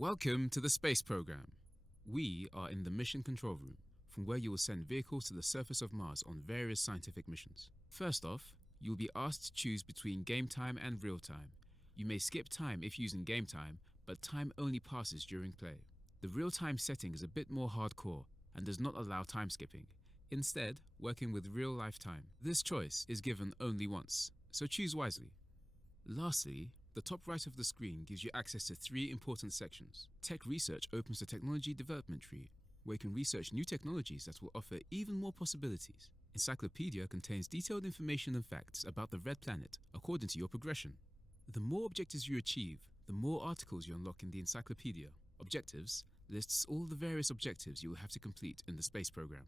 Welcome to the space program. We are in the mission control room, from where you will send vehicles to the surface of Mars on various scientific missions. First off, you'll be asked to choose between game time and real time. You may skip time if using game time, but time only passes during play. The real time setting is a bit more hardcore and does not allow time skipping, instead working with real life time. This choice is given only once, so choose wisely. Lastly, the top right of the screen gives you access to 3 important sections. Tech Research opens the Technology Development tree, where you can research new technologies that will offer even more possibilities. Encyclopedia contains detailed information and facts about the Red Planet according to your progression. The more objectives you achieve, the more articles you unlock in the Encyclopedia. Objectives lists all the various objectives you will have to complete in the space program.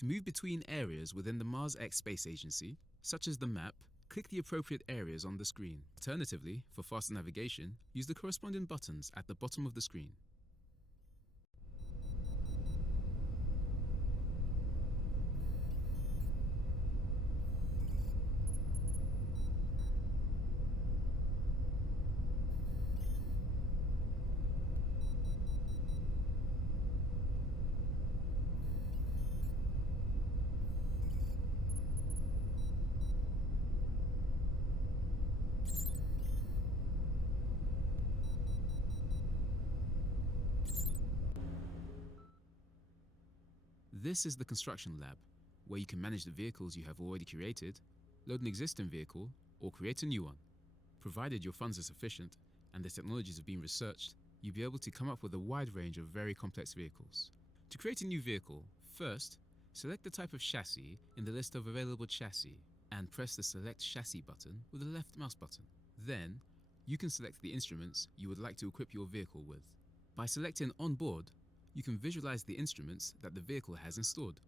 To move between areas within the Mars X Space Agency, such as the map, click the appropriate areas on the screen. Alternatively, for faster navigation, use the corresponding buttons at the bottom of the screen. This is the construction lab, where you can manage the vehicles you have already created, load an existing vehicle, or create a new one. Provided your funds are sufficient and the technologies have been researched, you'll be able to come up with a wide range of very complex vehicles. To create a new vehicle, first, select the type of chassis in the list of available chassis and press the Select Chassis button with the left mouse button. Then, you can select the instruments you would like to equip your vehicle with. By selecting On Board, you can visualize the instruments that the vehicle has installed.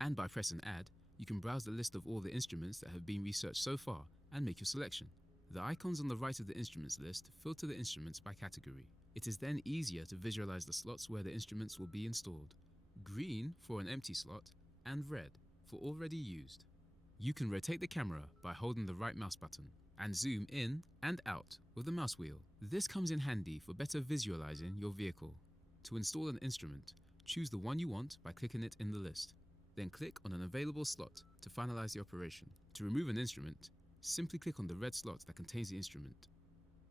And by pressing Add, you can browse the list of all the instruments that have been researched so far and make your selection. The icons on the right of the instruments list filter the instruments by category. It is then easier to visualize the slots where the instruments will be installed. Green for an empty slot and red for already used. You can rotate the camera by holding the right mouse button and zoom in and out with the mouse wheel. This comes in handy for better visualizing your vehicle. To install an instrument, choose the one you want by clicking it in the list. Then click on an available slot to finalize the operation. To remove an instrument, simply click on the red slot that contains the instrument.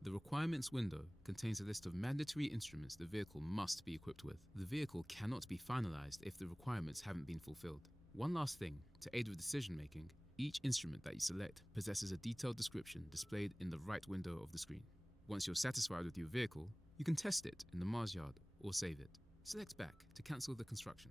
The requirements window contains a list of mandatory instruments the vehicle must be equipped with. The vehicle cannot be finalized if the requirements haven't been fulfilled. One last thing, to aid with decision making, each instrument that you select possesses a detailed description displayed in the right window of the screen. Once you're satisfied with your vehicle, you can test it in the Mars yard or save it. Select Back to cancel the construction.